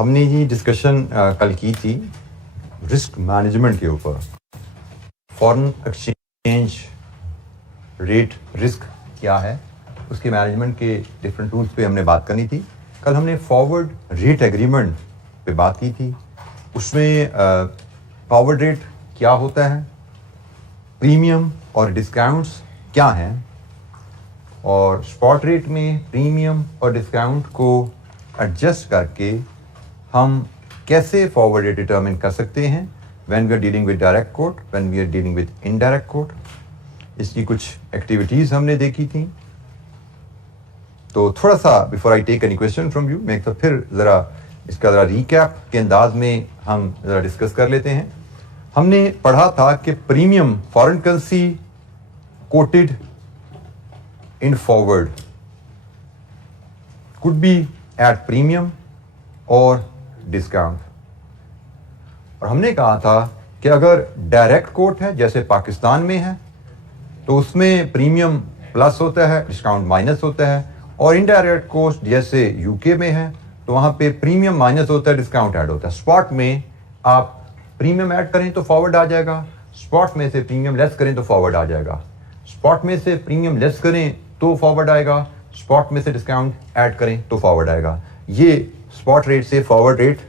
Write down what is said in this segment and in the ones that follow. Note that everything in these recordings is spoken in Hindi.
हमने ये डिस्कशन कल की थी रिस्क मैनेजमेंट के ऊपर। फॉरेन एक्सचेंज रेट रिस्क क्या है, उसके मैनेजमेंट के डिफरेंट टूल्स पे हमने बात करनी थी। कल हमने फॉरवर्ड रेट एग्रीमेंट पे बात की थी। उसमें फॉरवर्ड रेट क्या होता है, प्रीमियम और डिस्काउंट्स क्या हैं, और स्पॉट रेट में प्रीमियम और डिस्काउंट को एडजस्ट करके हम कैसे फॉरवर्ड रेट डिटरमिन कर सकते हैं when we are dealing with direct quote, when we are dealing with indirect quote. इसकी कुछ एक्टिविटीज़ हमने देखी थी। तो थोड़ा सा before I take any question from you, मैं एक तो फिर ज़रा इसका ज़रा रिकैप के अंदाज में हम ज़रा डिस्कस कर लेते हैं। हमने पढ़ा था कि premium foreign currency quoted in forward could be at premium और डिस्काउंट। और हमने कहा था कि अगर डायरेक्ट कोट है जैसे पाकिस्तान में है तो उसमें प्रीमियम प्लस होता है, डिस्काउंट माइनस होता है, और इनडायरेक्ट कोट जैसे यूके में है तो वहाँ पे प्रीमियम माइनस होता है, डिस्काउंट ऐड होता है। स्पॉट में आप प्रीमियम ऐड करें तो फॉरवर्ड आ जाएगा, स्पॉट में से प्रीमियम लेस करें तो फॉरवर्ड आ जाएगा, स्पॉट में से प्रीमियम लेस करें तो फॉरवर्ड आएगा, स्पॉट में से डिस्काउंट ऐड करें तो फॉरवर्ड आएगा। ये स्पॉट रेट से फॉरवर्ड रेट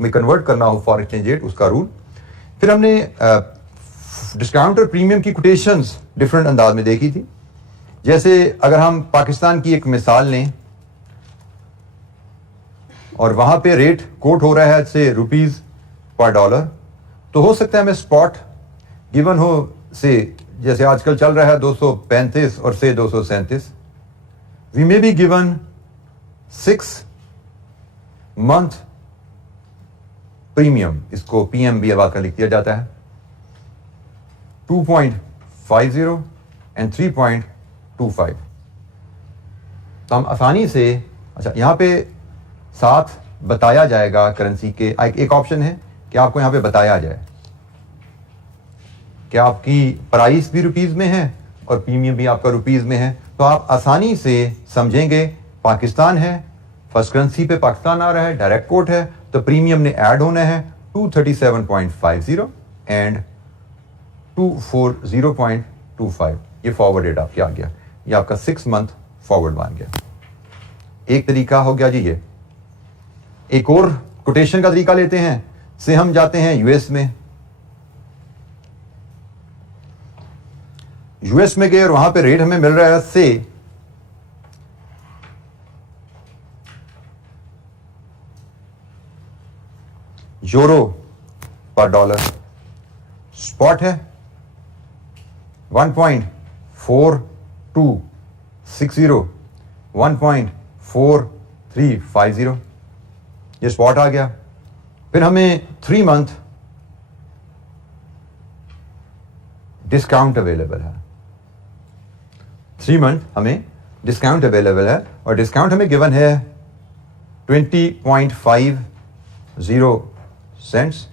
में कन्वर्ट करना हो फॉरेन एक्सचेंज रेट, उसका रूल। फिर हमने डिस्काउंट और प्रीमियम की कोटेशंस डिफरेंट अंदाज में देखी थी। जैसे अगर हम पाकिस्तान की एक मिसाल लें और वहां पे रेट कोट हो रहा है से रुपीज पर डॉलर, तो हो सकता है हमें स्पॉट गिवन हो से जैसे आजकल चल रहा है 235 और से 237। We may be given 6 month premium, इसको पीएमबी आकर लिख दिया जाता है, 2.50 एंड 3.25। तो हम आसानी से, अच्छा यहां पे साथ बताया जाएगा करेंसी के, एक ऑप्शन है कि आपको यहां पे बताया जाए कि आपकी प्राइस भी रुपीस में है और प्रीमियम भी आपका रुपीस में है, तो आप आसानी से समझेंगे पाकिस्तान है, फर्स्ट करेंसी पे पाकिस्तान आ रहा है, डायरेक्ट कोट है, तो प्रीमियम ने ऐड होना है 237.50 एंड 240.25। ये फॉरवर्ड रेट आपके आ गया, ये आपका 6 मंथ फॉरवर्ड बन गया। एक तरीका हो गया जी ये। एक और कोटेशन का तरीका लेते हैं, से हम जाते हैं यूएस में। यूएस में गए और वहां पे रेट हमें मिल रहा है से यूरो पर डॉलर, स्पॉट है 1.4260, 1.4350, ये स्पॉट आ गया। फिर हमें 3 मंथ डिस्काउंट अवेलेबल है, 3 मंथ हमें डिस्काउंट अवेलेबल है, और डिस्काउंट हमें गिवन है 20.50 सेंट्स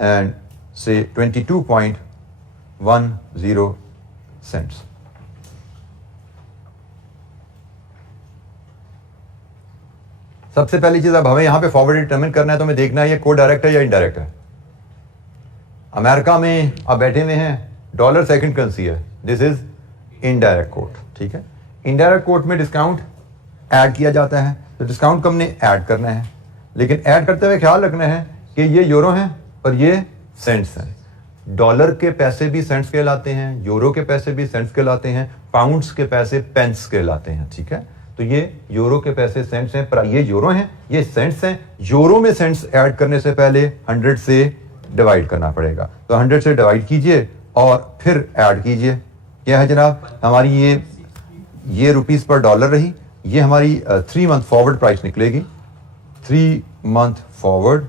एंड से 22.10 सेंट्स। सबसे पहली चीज, अब हमें यहां पे फॉरवर्ड डिटरमिन करना है तो हमें देखना है ये कोड डायरेक्ट है या इनडायरेक्ट है। अमेरिका में आप बैठे हुए हैं, डॉलर सेकंड करेंसी है, दिस इज इनडायरेक्ट कोट, ठीक है। इनडायरेक्ट कोट में डिस्काउंट ऐड किया जाता है, तो डिस्काउंट को हमने ऐड करना है, लेकिन ऐड करते हुए ख्याल रखना है कि ये यूरो हैं और ये सेंट्स हैं। डॉलर के पैसे भी सेंट्स कहलाते हैं, यूरो के पैसे भी सेंट्स कहलाते हैं, पाउंड्स के पैसे पेंस कहलाते हैं, ठीक है। तो ये यूरो के पैसे सेंट्स हैं, पर ये यूरो हैं, ये सेंट्स हैं। यूरो में सेंट्स ऐड करने से पहले 100 से डिवाइड करना पड़ेगा, तो 100 से डिवाइड कीजिए और फिर ऐड कीजिए। क्या है जनाब, हमारी ये रुपीस पर डॉलर रही, ये हमारी 3 मंथ फॉरवर्ड प्राइस निकलेगी। 3 मंथ फॉरवर्ड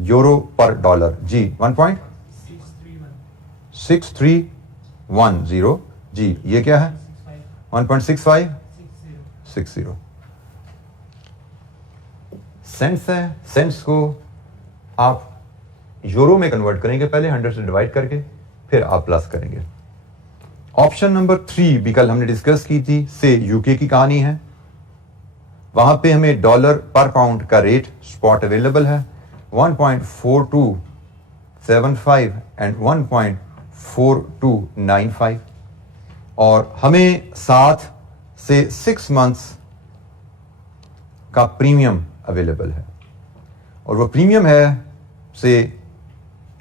यूरो पर डॉलर जी 1.6310 जी, ये क्या है 1.6560 सेंट्स है। सेंट्स को आप यूरो में कन्वर्ट करेंगे पहले 100 से डिवाइड करके, फिर आप प्लस करेंगे। ऑप्शन नंबर 3 भी कल हमने डिस्कस की थी, से यूके की कहानी है। वहां पे हमें डॉलर पर पाउंड का रेट स्पॉट अवेलेबल है 1.4275 एंड 1.4295 और हमें 7 से 6 मंथ्स का प्रीमियम अवेलेबल है और वो प्रीमियम है से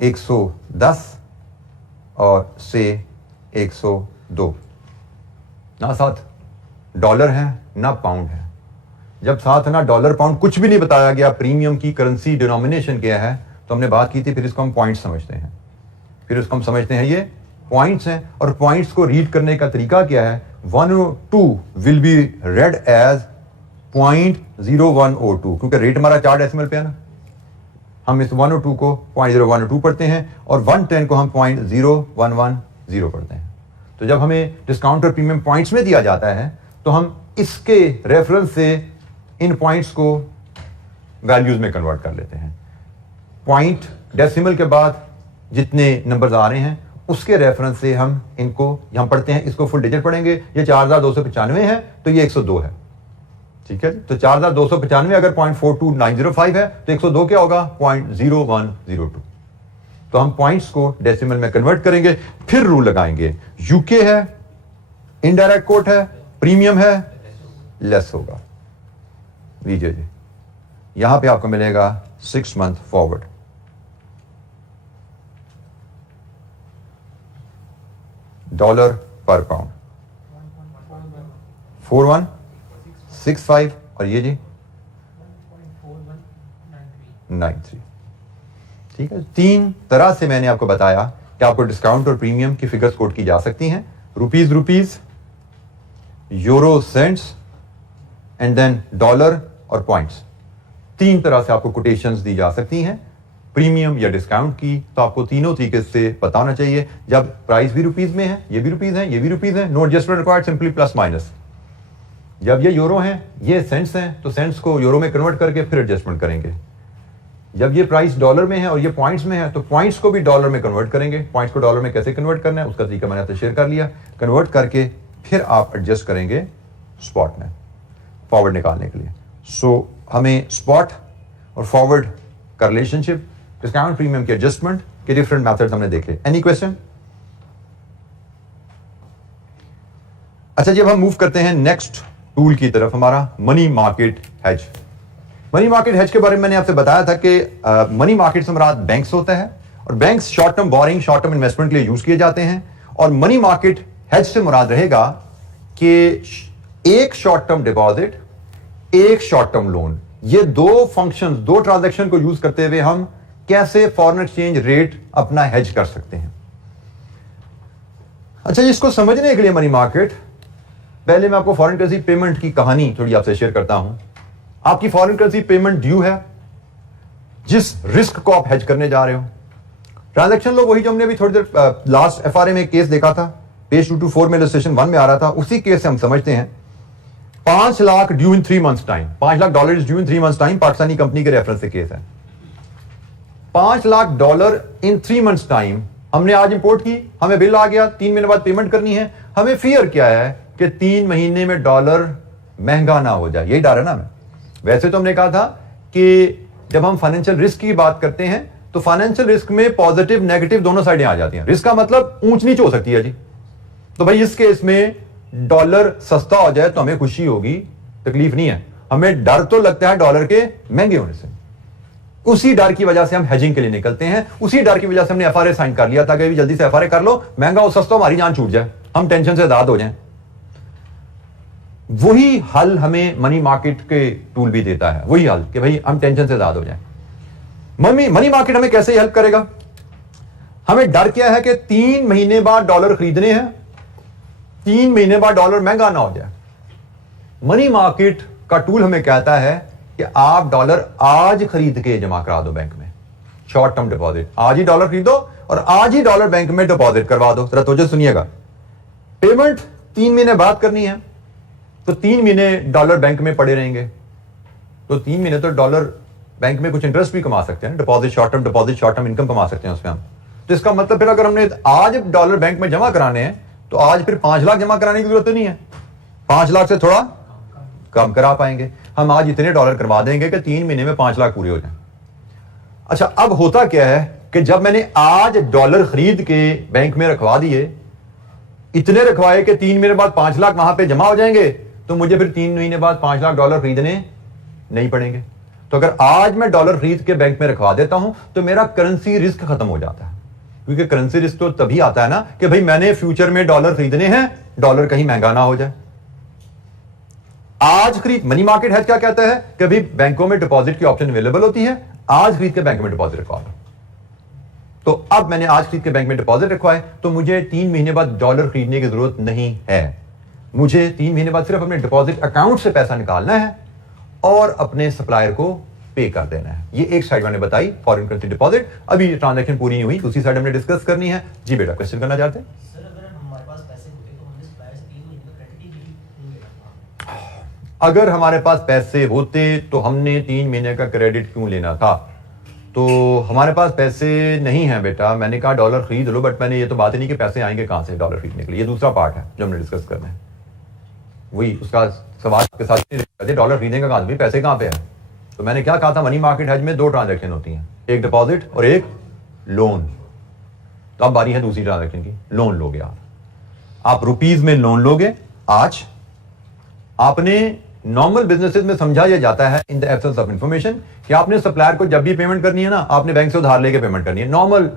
110 और से 102। ना साथ डॉलर है ना पाउंड है। जब साथ ना डॉलर पाउंड कुछ भी नहीं बताया गया, प्रीमियम की करेंसी डिनोमिनेशन क्या है, तो हमने बात की थी फिर इसको हम पॉइंट्स समझते हैं। फिर इसको हम समझते हैं ये पॉइंट्स हैं और पॉइंट्स को रीड करने का तरीका क्या है। 102 विल बी रेड एज 0.0102 क्योंकि रेट हमारा 4 डेसिमल पे है ना। हम इस 102 को 0.0102 पढ़ते हैं और 110 को हम 0.0110 पढ़ते हैं। तो जब हमें डिस्काउंट और प्रीमियम पॉइंट्स में दिया जाता है तो हम इसके रेफरेंस से इन पॉइंट्स को वैल्यूज में कन्वर्ट कर लेते हैं। पॉइंट डेसिमल के बाद जितने नंबर्स आ रहे हैं उसके रेफरेंस से हम इनको यहां पढ़ते हैं। इसको फुल डिजिट पढ़ेंगे। ये 4295 है तो ये 102 है, ठीक है। तो 4295 अगर 0.42905 है तो 102 क्या होगा 0.0102। तो हम पॉइंट्स को डेसिमल में कन्वर्ट करेंगे, फिर रूल लगाएंगे। यूके है, इनडायरेक्ट कोट है, प्रीमियम है, लेस होगा। लीजिए जी, यहां पे आपको मिलेगा 6 मंथ फॉरवर्ड। डॉलर पर पाउंड 4165 और ये जी 93। ठीक है। 3 तरह से मैंने आपको बताया कि आपको डिस्काउंट और प्रीमियम की फिगर्स कोट की जा सकती हैं। Rupees, euro cents and then dollar और पॉइंट्स। 3 तरह से आपको कोटेशंस दी जा सकती हैं प्रीमियम या डिस्काउंट की। तो आपको तीनों तरीके से पता होना चाहिए। जब प्राइस भी रुपीज में है, ये भी रुपीज है, ये भी रुपीज है, no adjustment required, simply plus minus. जब ये यूरो हैं, ये सेंट्स हैं, तो सेंट्स को यूरो में कन्वर्ट करके फिर एडजस्टमेंट करेंगे। जब ये प्राइस डॉलर में है और ये पॉइंट्स में है तो पॉइंट्स को भी डॉलर में कन्वर्ट करेंगे। पॉइंट्स को डॉलर में कैसे कन्वर्ट करना है उसका तरीका मैंने आपसे शेयर कर लिया। कन्वर्ट करके फिर आप एडजस्ट करेंगे स्पॉट में फॉरवर्ड निकालने के लिए। सो हमें स्पॉट और फॉरवर्ड का रिलेशनशिप, डिस्काउंट प्रीमियम के एडजस्टमेंट के डिफरेंट मेथड्स हमने देखे। Any question? अच्छा, जब हम मूव करते हैं नेक्स्ट टूल की तरफ, हमारा money market hedge. Money market hedge के बारे में मैंने आपसे बताया था कि मनी मार्केट से मुराद बैंक्स होता है और banks short term borrowing, short term investment के लिए यूज किए जाते हैं। और मनी मार्केट हेज से मुराद रहेगा कि एक शॉर्ट टर्म डिपॉजिट, एक शॉर्ट टर्म लोन, ये 2 फंक्शंस, 2 ट्रांजैक्शन को यूज करते हुए हम कैसे फॉरेन एक्सचेंज रेट अपना हेज कर सकते हैं। अच्छा, इसको समझने के लिए मनी मार्केट, पहले मैं आपको फॉरेन करेंसी पेमेंट की कहानी थोड़ी आपसे शेयर करता हूं। आपकी फॉरेन करेंसी पेमेंट ड्यू है, जिस रिस्क को आप हेज करने जा रहे हो। ट्रांजैक्शन लो वही जो हमने अभी थोड़ी देर लास्ट एफआरए में केस देखा था, पेज 224 में इलस्ट्रेशन 1 में आ रहा था, उसी केस से हम समझते हैं। 5 lakh due in 3 months time, $5 lakh is due in 3 months time, Pakistani company के रेफरेंस से केस है। $5 लाख इन 3 मंथ्स टाइम हमने आज इंपोर्ट की, हमें बिल आ गया, 3 महीने बाद पेमेंट करनी है। हमें फियर क्या है कि 3 महीने में डॉलर महंगा ना हो जाए, यही डर है ना। हमें वैसे तो हमने कहा था कि जब हम फाइनेंशियल रिस्क की बात करते हैं तो फाइनेंशियल रिस्क में पॉजिटिव नेगेटिव दोनों साइडें आ जाती हैं। रिस्क का मतलब ऊंच नीच हो सकती है जी। तो भाई इस केस में डॉलर सस्ता हो जाए तो हमें खुशी होगी, तकलीफ नहीं है। हमें डर तो लगता है डॉलर के महंगे होने से। उसी डर की वजह से हम हेजिंग के लिए निकलते हैं। उसी डर की वजह से हमने एफआरए साइन कर लिया था कि जल्दी से एफआरए कर लो, महंगा हो सस्ता, हमारी जान छूट जाए, हम टेंशन से आजाद हो जाएं। वही हल हमें मनी मार्केट के टूल भी देता है, वही हल कि भाई हम टेंशन से आजाद हो जाएं। मनी मार्केट हमें कैसे हेल्प करेगा? हमें डर क्या है कि 3 महीने बाद डॉलर खरीदने हैं, 3 महीने बाद डॉलर महंगा ना हो जाए। मनी मार्केट का टूल हमें कहता है कि आप डॉलर आज खरीद के जमा करा दो बैंक में, शॉर्ट टर्म डिपॉजिट। आज ही डॉलर खरीदो और आज ही डॉलर बैंक में डिपॉजिट करवा दो। जरा तो सुनिएगा, पेमेंट 3 महीने बाद करनी है तो 3 महीने डॉलर बैंक में पड़े रहेंगे, तो 3 महीने तो डॉलर बैंक में कुछ इंटरेस्ट भी कमा सकते हैं, डिपॉजिट शॉर्ट टर्म इनकम कमा सकते हैं उसमें हम। तो इसका मतलब फिर अगर हमने आज डॉलर बैंक में जमा कराने हैं तो आज फिर 5 लाख जमा कराने की जरूरत नहीं है, 5 लाख से थोड़ा कम करा पाएंगे। हम आज इतने डॉलर करवा देंगे कि 3 महीने में 5 लाख पूरे हो जाएं। अच्छा, अब होता क्या है कि जब मैंने आज डॉलर खरीद के बैंक में रखवा दिए, इतने रखवाए कि 3 महीने बाद 5 लाख वहां पे जमा हो जाएंगे, तो मुझे फिर 3 महीने बाद 5 लाख डॉलर खरीदने नहीं पड़ेंगे। तो अगर आज मैं डॉलर खरीद के बैंक में रखवा देता हूं तो मेरा करेंसी रिस्क खत्म हो जाता है, क्योंकि करेंसी रिस्क तो तभी आता है ना कि भाई मैंने फ्यूचर में डॉलर खरीदने हैं, डॉलर कहीं महंगा ना हो जाए। आज खरीद, मनी मार्केट हेज क्या कहता है कि भाई बैंकों में डिपॉजिट की ऑप्शन अवेलेबल होती है, आज खरीद के बैंक में डिपॉजिट रखवा दो। तो अब मैंने आज खरीद के बैंक में डिपॉजिट रखवाए तो मुझे 3 महीने बाद डॉलर खरीदने की जरूरत नहीं है। मुझे 3 महीने बाद सिर्फ अपने डिपॉजिट अकाउंट से पैसा निकालना है और अपने सप्लायर को पे कर देना है। ये एक साइड मैंने बताई, फॉरेन करेंसी डिपॉजिट। अभी ट्रांजैक्शन पूरी नहीं हुई, दूसरी साइड हमने डिस्कस करनी है। जी बेटा, क्वेश्चन करना चाहते हैं? सर, अगर हमारे पास पैसे होते तो हमने सप्लायर से 3 महीने का क्रेडिट ही क्यों लेना था? अगर हमारे पास पैसे होते तो हमने 3 महीने का क्रेडिट क्यों लेना था? तो हमारे पास पैसे नहीं है बेटा। मैंने कहा डॉलर खरीद लो, बट मैंने ये तो बात ही नहीं कि पैसे आएंगे कहां से डॉलर खरीदने के लिए। ये दूसरा पार्ट है जो हमने डिस्कस करना है। वही उसका सवाल के साथ डॉलर खरीदने का कहां, पैसे कहां पे है? तो मैंने क्या कहा था, मनी मार्केट हेज में 2 ट्रांजैक्शन होती हैं, एक डिपॉजिट और एक लोन। तो अब बारी है दूसरी ट्रांजैक्शन की, लोन लोगे आप रुपीज में लोन लोगे। आज आपने नॉर्मल बिजनेसेस में समझाया जाता है इन द एब्सेंस ऑफ इंफॉर्मेशन कि आपने सप्लायर को जब भी पेमेंट करनी है ना, आपने बैंक से उधार लेके पेमेंट करनी है। नॉर्मल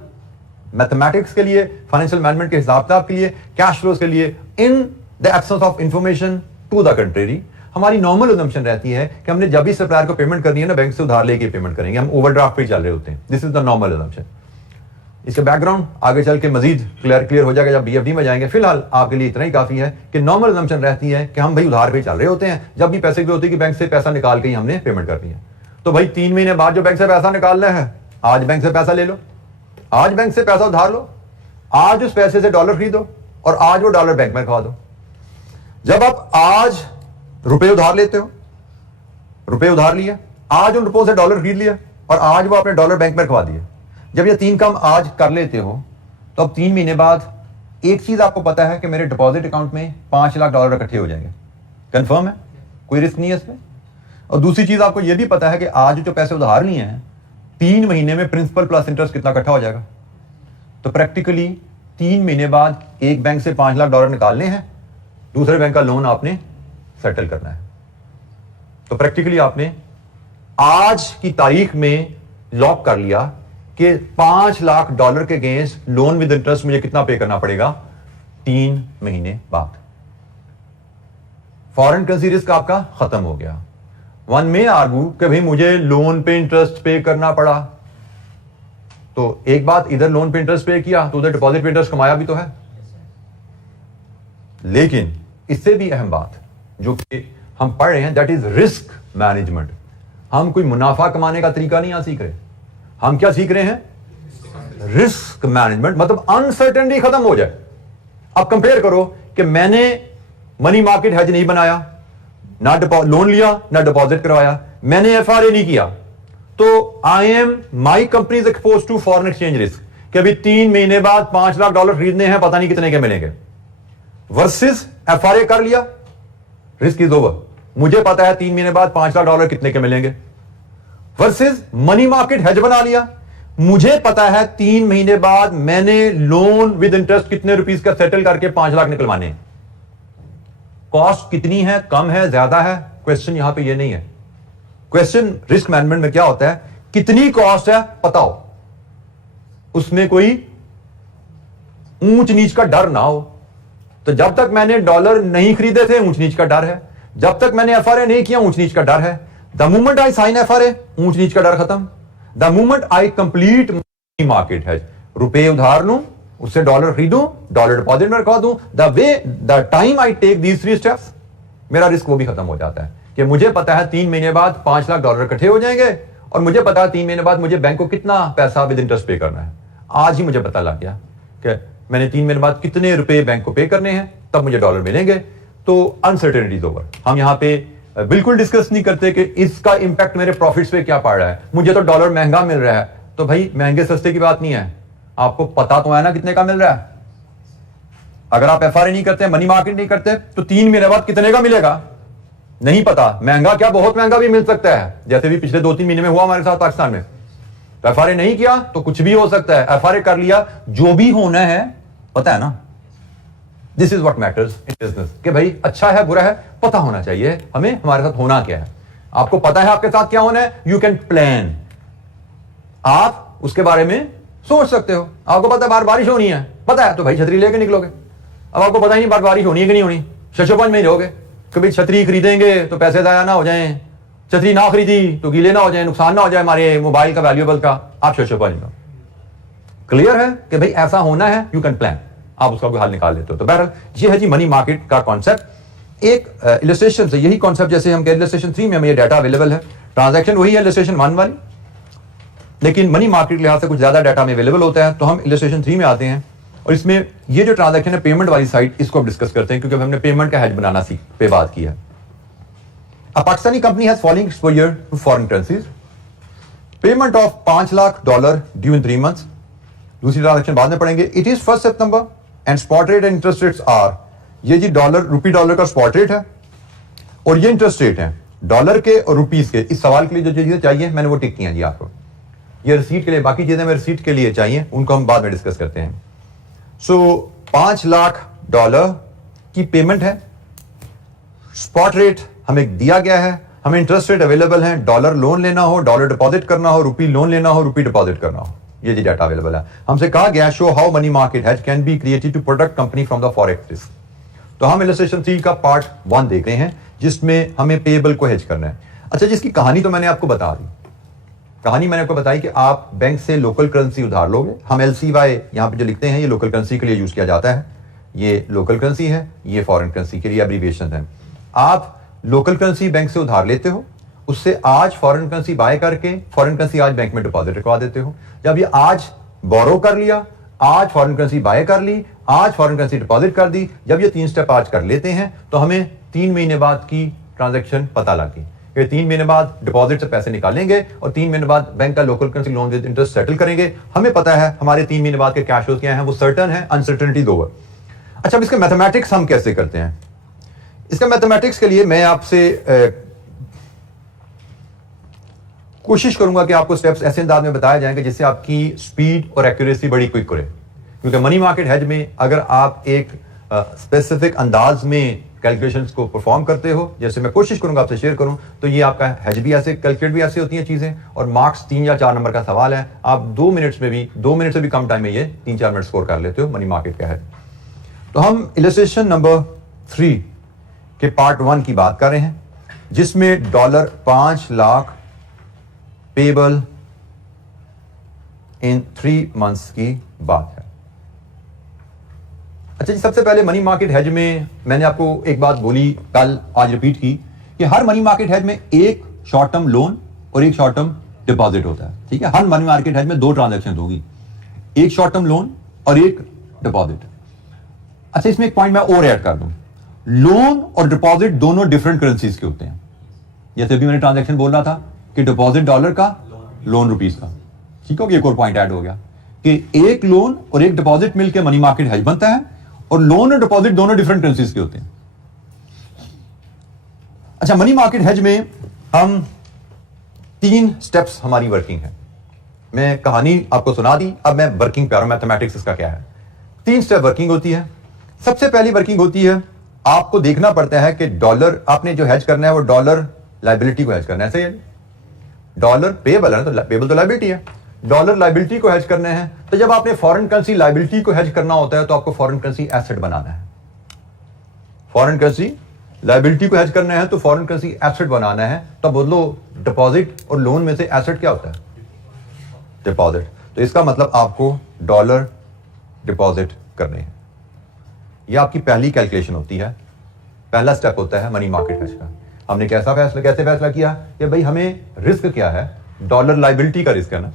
मैथमेटिक्स के लिए, फाइनेंशियल मैनेजमेंट के हिसाब किताब के लिए, कैश फ्लोज के लिए, in the absence of information to the contrary, हमारी नॉर्मल असम्पशन रहती है कि हमने जब भी सप्लायर को पेमेंट करनी है ना, बैंक से उधार लेके पेमेंट करेंगे। हम ओवरड्राफ्ट पे चल रहे होते हैं। This is the normal assumption. इसका बैकग्राउंड आगे चल के मजीद क्लियर हो जाएगा जब बीएफडी में जाएंगे। फिलहाल आपके लिए इतना ही काफी है कि नॉर्मल असम्पशन रहती है कि हम भाई उधार पे चल रहे होते हैं, जब भी पैसे की होती है कि बैंक से पैसा निकाल के ही हमने पेमेंट करनी है। तो भाई 3 महीने बाद जो बैंक से पैसा निकालना है, आज बैंक से पैसा ले लो, आज बैंक से पैसा उधार लो, आज उस पैसे से डॉलर खरीदो और आज वो डॉलर बैंक में रखवा दो। जब आप आज रुपए उधार लेते हो, रुपए उधार लिया, आज उन रुपयों से डॉलर खरीद लिया और आज वो अपने डॉलर बैंक में रखवा दिए। जब ये 3 काम आज कर लेते हो तो अब 3 महीने बाद एक चीज आपको पता है कि मेरे डिपॉजिट अकाउंट में 5 लाख डॉलर इकट्ठे हो जाएंगे। कंफर्म है, कोई रिस्क नहीं है इसमें। और दूसरी चीज आपको यह भी पता है कि आज जो पैसे उधार लिए हैं, 3 महीने में प्रिंसिपल प्लस इंटरेस्ट कितना इकट्ठा हो जाएगा। तो प्रैक्टिकली 3 महीने बाद एक बैंक से 5 लाख डॉलर निकालने हैं, दूसरे बैंक का लोन आपने सेटल करना है। तो प्रैक्टिकली आपने आज की तारीख में लॉक कर लिया कि 5 लाख डॉलर के अगेंस्ट लोन विद इंटरेस्ट मुझे कितना पे करना पड़ेगा 3 महीने बाद। फॉरेन करेंसी रिस्क आपका खत्म हो गया। वन में आर्गू कि भाई मुझे लोन पे इंटरेस्ट पे करना पड़ा, तो एक बात, इधर लोन पे इंटरेस्ट पे किया तो उधर डिपॉजिट पे इंटरेस्ट कमाया भी तो है। लेकिन इससे भी अहम बात जो कि हम पढ़ रहे हैं, दैट इज रिस्क मैनेजमेंट। हम कोई मुनाफा कमाने का तरीका नहीं यहां सीख रहे, हम क्या सीख रहे हैं? Risk management. मतलब अनसर्टेनिटी खत्म हो जाए। अब कंपेयर करो कि मैंने मनी मार्केट हेज नहीं बनाया, ना लोन लिया, ना डिपॉजिट करवाया, मैंने एफआरए नहीं किया, तो I am my company is expose to foreign exchange risk कि अभी 3 महीने बाद 5 लाख डॉलर खरीदने हैं, पता नहीं कितने के मिलेंगे। वर्सेस एफआरए कर लिया, रिस्क इज ओवर, मुझे पता है 3 महीने बाद 5 लाख डॉलर कितने के मिलेंगे। वर्सेस मनी मार्केट हेज बना लिया, मुझे पता है 3 महीने बाद मैंने लोन विद इंटरेस्ट कितने रुपीस का सेटल करके 5 लाख निकलवाने। कॉस्ट कितनी है, कम है, ज्यादा है, क्वेश्चन यहां पे ये नहीं है। क्वेश्चन रिस्क मैनेजमेंट में क्या होता है, कितनी कॉस्ट है पता हो, उसमें कोई ऊंच नीच का डर ना हो। तो जब तक मैंने डॉलर नहीं खरीदे थे, ऊंच नीच का डर है। जब तक मैंने एफआरए नहीं किया, ऊंच नीच का डर है। The moment I sign FRA, ऊंच नीच का डर खत्म। The moment I complete money market hedge, रुपए उधार लूं, उससे डॉलर खरीदूं, डॉलर डिपॉजिट में रखवा दूं, the time I take these 3 steps, मेरा रिस्क वो भी खत्म हो जाता है कि मुझे पता है 3 महीने बाद 5 लाख डॉलर इकट्ठे हो जाएंगे और मुझे पता है 3 महीने बाद मुझे बैंक को कितना पैसा विद इंटरेस्ट पे करना है। आज ही मुझे पता लग गया कि मैंने 3 महीने बाद कितने रुपए बैंक को पे करने हैं, तब मुझे डॉलर मिलेंगे। तो अनसर्टेनिटीज ओवर। हम यहां पे बिल्कुल डिस्कस नहीं करते कि इसका इंपैक्ट मेरे प्रॉफिट्स पे क्या पड़ रहा है। मुझे तो डॉलर महंगा मिल रहा है, तो भाई महंगे सस्ते की बात नहीं है, आपको पता तो है ना कितने का मिल रहा है। अगर आप एफआरए नहीं करते, मनी मार्केट नहीं करते, तो 3 महीने बाद कितने का मिलेगा नहीं पता, महंगा क्या बहुत महंगा भी मिल सकता है, जैसे भी पिछले 2-3 महीने में हुआ हमारे साथ पाकिस्तान में। तो एफआरए नहीं किया तो कुछ भी हो सकता है, एफआरए कर लिया, जो भी होना है पता है ना। This is what matters in business, कि भाई अच्छा है बुरा है पता होना चाहिए हमें, हमारे साथ होना क्या है। आपको पता है आपके साथ क्या होना है, यू कैन प्लान, आप उसके बारे में सोच सकते हो। आपको पता है बाहर बारिश होनी है, पता है तो भाई छतरी लेके निकलोगे। अब आपको पता ही नहीं बाहर बारिश होनी है कि नहीं होनी, शशोपंज में ही रहोगे। कभी छतरी खरीदेंगे तो पैसे ज़ाया ना हो जाएं, छतरी ना खरीदी तो गीले ना हो जाए, नुकसान ना हो जाए हमारे मोबाइल का वैल्यूएबल का, आप शशोपंज में। क्लियर है कि भाई ऐसा होना है, यू कैन प्लान, आप उसका कोई हल निकाल लेते हो। तो बहरहाल ये है जी मनी मार्केट का कॉन्सेप्ट। एक इलस्ट्रेशन से यही कॉन्सेप्ट, जैसे हम कह इलस्ट्रेशन 3 में हमें ये डाटा अवेलेबल है, ट्रांजैक्शन वही है इलस्ट्रेशन 1 वाली, लेकिन मनी मार्केट के लिहाज से कुछ ज्यादा डाटा में अवेलेबल होता है। तो हम इलस्ट्रेशन 3 में आते हैं और इसमें ये जो ट्रांजैक्शन है पेमेंट वाली साइड, इसको हम डिस्कस करते हैं क्योंकि हमने पेमेंट का हेज बनाना सीख पे बात की है। A Pakistani company has falling exposure to foreign currencies. Payment of $5 lakh due in 3 months. दूसरी ट्रांजैक्शन बाद में पढ़ेंगे। It is 1 September and spot rate and interest rates are, ये जी रुपी डॉलर का स्पॉट रेट है और ये इंटरेस्ट रेट है डॉलर के और रुपीस के। इस सवाल के लिए जो चीजें चाहिए मैंने वो टिक की हैं जी आपको, ये रिसीट के लिए, बाकी चीजें मैं रिसीट के लिए चाहिए उनको हम बाद में डिस्कस करते हैं। सो $5 लाख की पेमेंट है, स्पॉट रेट हमें दिया गया है, हमें इंटरेस्ट रेट अवेलेबल है, डॉलर लोन लेना हो, डॉलर डिपॉजिट करना हो, रुपी लोन लेना हो, रुपी डिपॉजिट करना हो, ये जी डाटा अवेलेबल है। हमसे कहा गया show how money market hedge can be created to protect company from the forex risk. तो हम इलस्ट्रेशन 3 का पार्ट 1 देख रहे हैं जिसमें हमें पेएबल को हेज करना है। अच्छा, जिसकी कहानी तो मैंने आपको बता दी, कहानी मैंने आपको बताई कि आप बैंक से लोकल करेंसी उधार लोगे। हम LCY यहां पे जो लिखते हैं ये लोकल करेंसी के लिए यूज किया जाता है, ये लोकल करेंसी है, ये फॉरेन करेंसी के लिए एब्रीविएशन है। आप लोकल करेंसी बैंक से उधार लेते हो, उससे आज फॉरेन करेंसी बाय करके फॉरेन करेंसी आज बैंक में डिपॉजिट रखवा देते हो। जब ये आज बोरो कर लिया, आज फॉरेन करेंसी बाय कर ली, आज फॉरेन करेंसी डिपॉजिट कर दी, जब ये 3 स्टेप आज कर लेते हैं तो हमें 3 महीने बाद की ट्रांजैक्शन पता लगी कि 3 महीने बाद डिपॉजिट से पैसे निकालेंगे और 3 महीने बाद बैंक का local currency loan with interest settle करेंगे। हमें पता है हमारे 3 महीने बाद के कैश फ्लोज क्या है, वो सर्टन है, अनसर्टेनिटी 2 है। अच्छा, अब इसके मैथमेटिक्स हम कैसे करते हैं? इसका मैथमेटिक्स के लिए मैं आपसे कोशिश करूंगा कि आपको स्टेप्स ऐसे अंदाज में बताए जाएंगे जिससे आपकी स्पीड और एक्यूरेसी बड़ी क्विक करे। क्योंकि मनी मार्केट हेज में अगर आप एक स्पेसिफिक अंदाज में कैलकुलेशंस को परफॉर्म करते हो, जैसे मैं कोशिश करूंगा आपसे शेयर करूं, तो ये आपका हेज भी ऐसे कैलकुलेट भी ऐसे होती हैं चीजें, और मार्क्स 3 या 4 नंबर का सवाल है, आप 2 मिनट से भी कम टाइम में ये 3-4 मिनट स्कोर कर लेते हो मनी मार्केट का हेज। तो हम इलस्ट्रेशन नंबर 3 के पार्ट 1 की बात कर रहे हैं जिसमें $5 लाख पेबल इन 3 मंथ्स की बात है। अच्छा जी, सबसे पहले मनी मार्केट हेज में मैंने आपको एक बात बोली कल, आज रिपीट की कि हर मनी मार्केट हेज में एक शॉर्ट टर्म लोन और एक शॉर्ट टर्म डिपॉजिट होता है। ठीक है, हर मनी मार्केट हेज में 2 ट्रांजैक्शन होगी, एक शॉर्ट टर्म लोन और एक डिपॉजिट। अच्छा, इसमें एक पॉइंट मैं और ऐड कर दूं, लोन और डिपॉजिट दोनों डिफरेंट करेंसीज के होते हैं। जैसे अभी मैंने ट्रांजैक्शन बोल रहा था कि डिपॉजिट डॉलर का, लोन रुपीस का। ठीक है, एक और पॉइंट ऐड हो गया कि एक लोन और एक डिपॉजिट मिलकर मनी मार्केट हेज बनता है, और लोन और डिपॉजिट दोनों डिफरेंट करेंसीज के होते हैं। अच्छा, मनी मार्केट हेज में हम 3 स्टेप्स हमारी वर्किंग है। मैं कहानी आपको सुना दी, अब मैं वर्किंग पे आ रहा हूं, मैथमेटिक्स इसका क्या है। 3 स्टेप वर्किंग होती है। सबसे पहली वर्किंग होती है, आपको देखना पड़ता है कि डॉलर आपने जो हेज करना है वो डॉलर लाइबिलिटी को हेज करना है। सही है, डॉलर पेबल है ना, तो पेबल तो लाइबिलिटी है, डॉलर लाइबिलिटी को हेज करना है। तो जब आपने फॉरेन करेंसी लाइबिलिटी को हेज करना होता है तो आपको फॉरेन करेंसी एसेट बनाना है। फॉरेन करेंसी लाइबिलिटी को हेज करना है तो फॉरेन करेंसी एसेट बनाना है। तो बोलो डिपॉजिट और लोन में से एसेट क्या होता है? डिपॉजिट। तो इसका मतलब आपको डॉलर डिपॉजिट करने हैं। यह आपकी पहली कैलकुलेशन होती है, पहला स्टेप होता है मनी मार्केट हेज का। हमने कैसे फैसला किया कि भाई हमें रिस्क क्या है, डॉलर लाइबिलिटी का रिस्क है ना,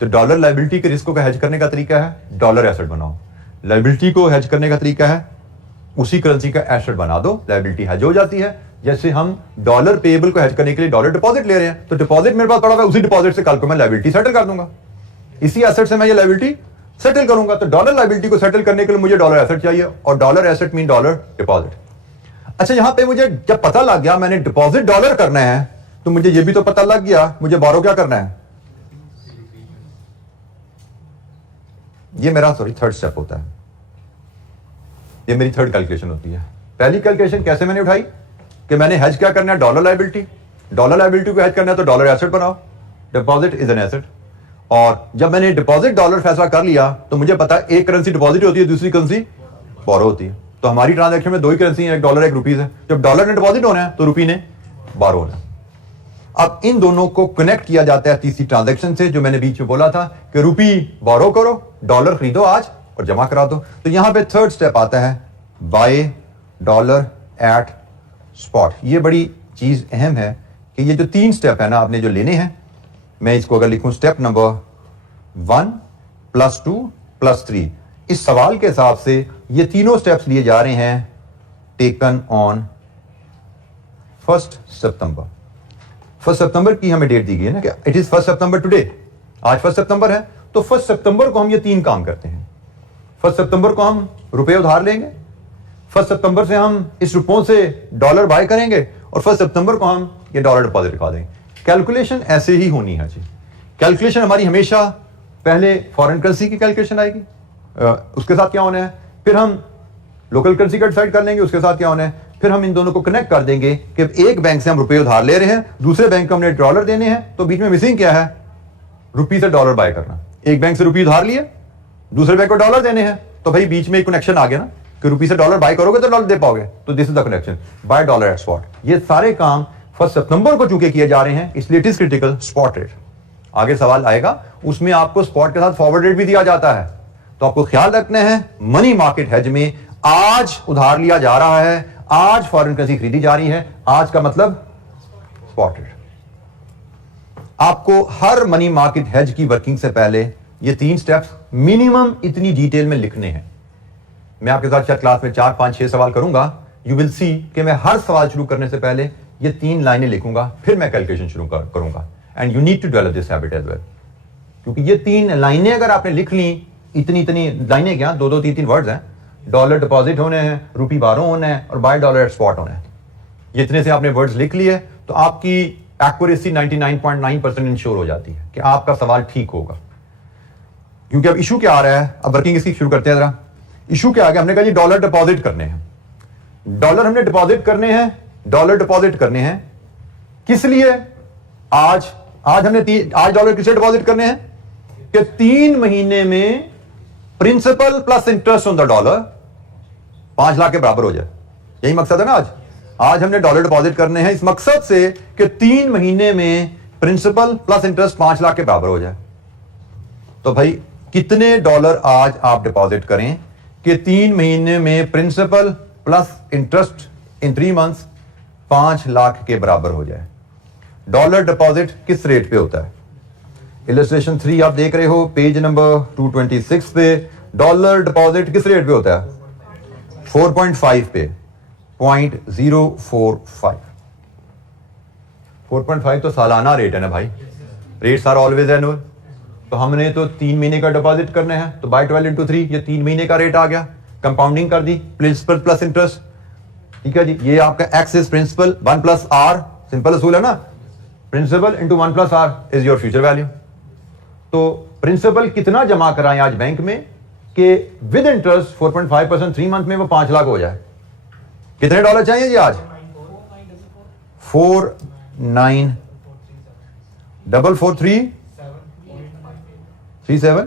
तो डॉलर लाइबिलिटी के रिस्क को हेज करने का तरीका है डॉलर एसेट बनाओ। लाइबिलिटी को हेज करने का तरीका है उसी करेंसी का एसेट बना दो, लाइबिलिटी हेज हो जाती है। जैसे हम डॉलर पेएबल को हेज करने के लिए डॉलर डिपॉजिट ले रहे हैं, तो डिपॉजिट मेरे पास पड़ा हुआ है, उसी डिपॉजिट से कल को मैं लाइबिलिटी सेटल कर दूंगा, इसी एसेट से मैं ये लाइबिलिटी सेटल करूंगा। तो डॉलर लाइबिलिटी को सेटल करने के लिए मुझे डॉलर एसेट चाहिए, और dollar asset mean dollar deposit. अच्छा, यहां पे मुझे जब पता लग गया मैंने डिपॉजिट डॉलर करना है, तो मुझे ये भी तो पता लग गया मुझे बोरो क्या करना है। ये मेरा थर्ड स्टेप होता है, ये मेरी थर्ड कैलकुलेशन होती है। पहली कैलकुलेशन कैसे मैंने उठाई कि मैंने हेज क्या करना है, डॉलर लायबिलिटी को हेज करना है तो डॉलर एसेट बनाओ, डिपॉजिट इज एन एसेट। और जब मैंने डिपॉजिट डॉलर फैसला कर लिया तो मुझे पता है एक करेंसी डिपॉजिट होती है, दूसरी करेंसी बोरो होती है। तो हमारी ट्रांजैक्शन में दो ही करेंसी है, एक डॉलर एक रुपीज है। जब डॉलर ने डिपॉजिट होना है तो रुपी ने बोरो होना है। अब इन दोनों को कनेक्ट किया जाता है तीसरी ट्रांजैक्शन से, जो मैंने बीच में बोला था कि रुपी बोरो करो, डॉलर खरीदो आज और जमा करा दो। तो यहां पे थर्ड स्टेप आता है बाय डॉलर एट स्पॉट। ये बड़ी चीज अहम है कि ये जो तीन स्टेप है ना आपने जो लेने हैं, मैं इसको अगर लिखूं स्टेप नंबर 1 + 2 + 3, इस सवाल के हिसाब से ये तीनों स्टेप्स लिए जा रहे हैं टेकन ऑन 1 सितंबर। 1 सितंबर की हमें डेट दी गई है ना, कि इट इज 1 सितंबर टुडे। आज 1 सितंबर है, तो 1 सितंबर को हम ये तीन काम करते हैं। 1 सितंबर को हम रुपए उधार लेंगे, 1 सितंबर से हम इस रुपयों से डॉलर बाय करेंगे और 1 सितंबर को हम ये डॉलर डिपॉजिट दिखा देंगे। कैलकुलेशन ऐसे ही होनी है जी। कैलकुलेशन हमारी हमेशा पहले फॉरेन करेंसी की कैलकुलेशन आएगी, उसके साथ क्या होना है, फिर हम लोकल करेंसी का डिसाइड कर लेंगे, उसके साथ क्या होना है, फिर हम इन दोनों को कनेक्ट कर देंगे कि एक बैंक से हम रुपए उधार ले रहे हैं, दूसरे बैंक को हमने डॉलर देने हैं, तो बीच में मिसिंग क्या है, रुपी से डॉलर बाय करना। एक बैंक से रुपी उधार लिए, दूसरे बैंक को डॉलर देने हैं, तो भाई बीच में एक कनेक्शन आ गया ना कि रुपी से डॉलर बाय करोगे तो डॉलर दे पाओगे, तो this is the connection, buy dollar at spot. ये सारे काम 1 सितंबर को चूंकि किए जा रहे हैं, इसलिए it is critical spot rate. आगे सवाल आएगा, उसमें आपको स्पॉट के साथ फॉरवर्ड रेट भी दिया जाता है, तो आपको ख्याल रखना है मनी मार्केट हेज में आज उधार लिया जा रहा है, आज फॉरेन करेंसी खरीदी जा रही है, आज का मतलब स्पॉट रेट। आपको हर मनी मार्केट हेज की वर्किंग से पहले ये तीन स्टेप्स मिनिमम इतनी डिटेल में लिखने हैं। मैं आपके साथ शायद क्लास में 4, 5, 6 सवाल करूंगा, यू विल सी कि मैं हर सवाल शुरू करने से पहले ये तीन लाइनें लिखूंगा, फिर मैं कैलकुलेशन शुरू करूंगा। And you need to develop this habit as well, क्योंकि ये तीन लाइनें अगर आपने लिख ली, इतनी लाइनें क्या, 2-2, 3-3 वर्ड्स हैं, डॉलर डिपॉजिट होने हैं, रुपी बारो होना है और बाय डॉलर एट स्पॉट होना है। ये इतने से आपने वर्ड्स लिख लिए तो आपकी एक्यूरेसी 99.9% इंश्योर हो जाती है कि आपका सवाल ठीक होगा। क्योंकि अब इशू क्या आ रहा है, अब वर्किंग इसकी शुरू करते हैं जरा। इशू क्या आ गया, हमने कहा जी डॉलर डिपॉजिट करने हैं, डॉलर हमने डिपॉजिट करने हैं, डॉलर डिपॉजिट करने हैं किस लिए, आज हमने आज डॉलर किससे डिपॉजिट करने हैं कि 3 महीने में principal plus interest on the dollar 5 lakh के बराबर हो जाए। यही मकसद है ना आज हमने डॉलर डिपॉजिट करने हैं इस मकसद से कि 3 महीने में प्रिंसिपल प्लस इंटरेस्ट 5 लाख के बराबर हो जाए। तो भाई कितने डॉलर आज आप डिपॉजिट करें कि 3 महीने में principal plus interest in 3 months 5 lakh के बराबर हो जाए। डॉलर डिपॉजिट किस रेट पे होता है, इलस्ट्रेशन 3 आप देख रहे हो पेज नंबर 226 पे, डॉलर डिपॉजिट किस रेट पे होता है, 4.5 पे, 0.045। 4.5 तो सालाना रेट है ना भाई, रेट्स आर ऑलवेज एनुअल। तो हमने तो 3 महीने का डिपॉजिट करना है, तो बाय 12 × 3 ये 3 महीने का रेट आ गया, कंपाउंडिंग कर दी, प्रिंसिपल प्लस इंटरेस्ट। ठीक है जी, ये आपका X is principal 1 + r, simple असूल है ना, principal into 1 + r is your future value. तो प्रिंसिपल कितना जमा कराएं आज बैंक में कि विद इंटरेस्ट 4.5% 3 मंथ में वो 5 लाख हो जाए। कितने डॉलर चाहिए जी आज, 49,443,37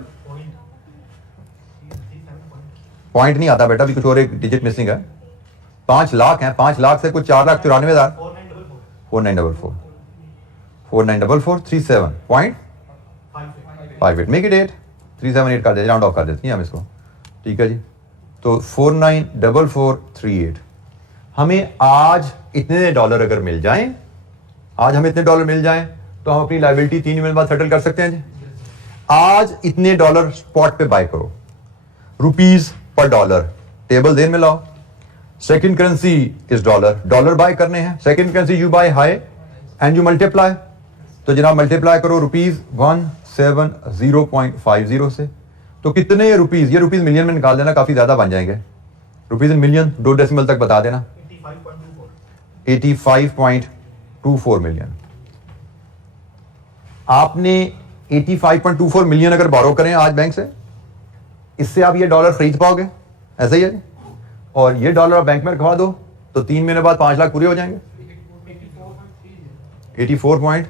पॉइंट नहीं आता बेटा, भी कुछ और एक डिजिट मिसिंग है। 5 लाख है, 5 लाख से कुछ 4,94,000, 494437.58 मेक इट 8 378 कर देते, राउंड ऑफ कर देते हैं हम इसको। ठीक है जी, तो 494438 हमें आज इतने डॉलर अगर मिल जाएं, आज हमें इतने डॉलर मिल जाएं तो हम अपनी लायबिलिटी 3 महीने बाद सेटल कर सकते हैं जी। आज इतने डॉलर स्पॉट पे बाय करो, रुपीज पर डॉलर टेबल देन में लाओ। Second currency is dollar, dollar buy करने हैं, second currency you buy high and you multiply. तो जनाब मल्टीप्लाई करो रुपीज 170.50 से, तो कितने रुपीज, ये रुपीज मिलियन में निकाल देना, काफी ज्यादा बन जाएंगे। रुपीज इन मिलियन 2 डेसिमल तक बता देना, 85.24 मिलियन। आपने 85.24 मिलियन अगर बोरो करें आज बैंक से, इससे आप ये डॉलर खरीद पाओगे, ऐसा ही है। और ये डॉलर आप बैंक में रखवा दो तो 3 महीने बाद 5 लाख पूरे हो जाएंगे। 84 पॉइंट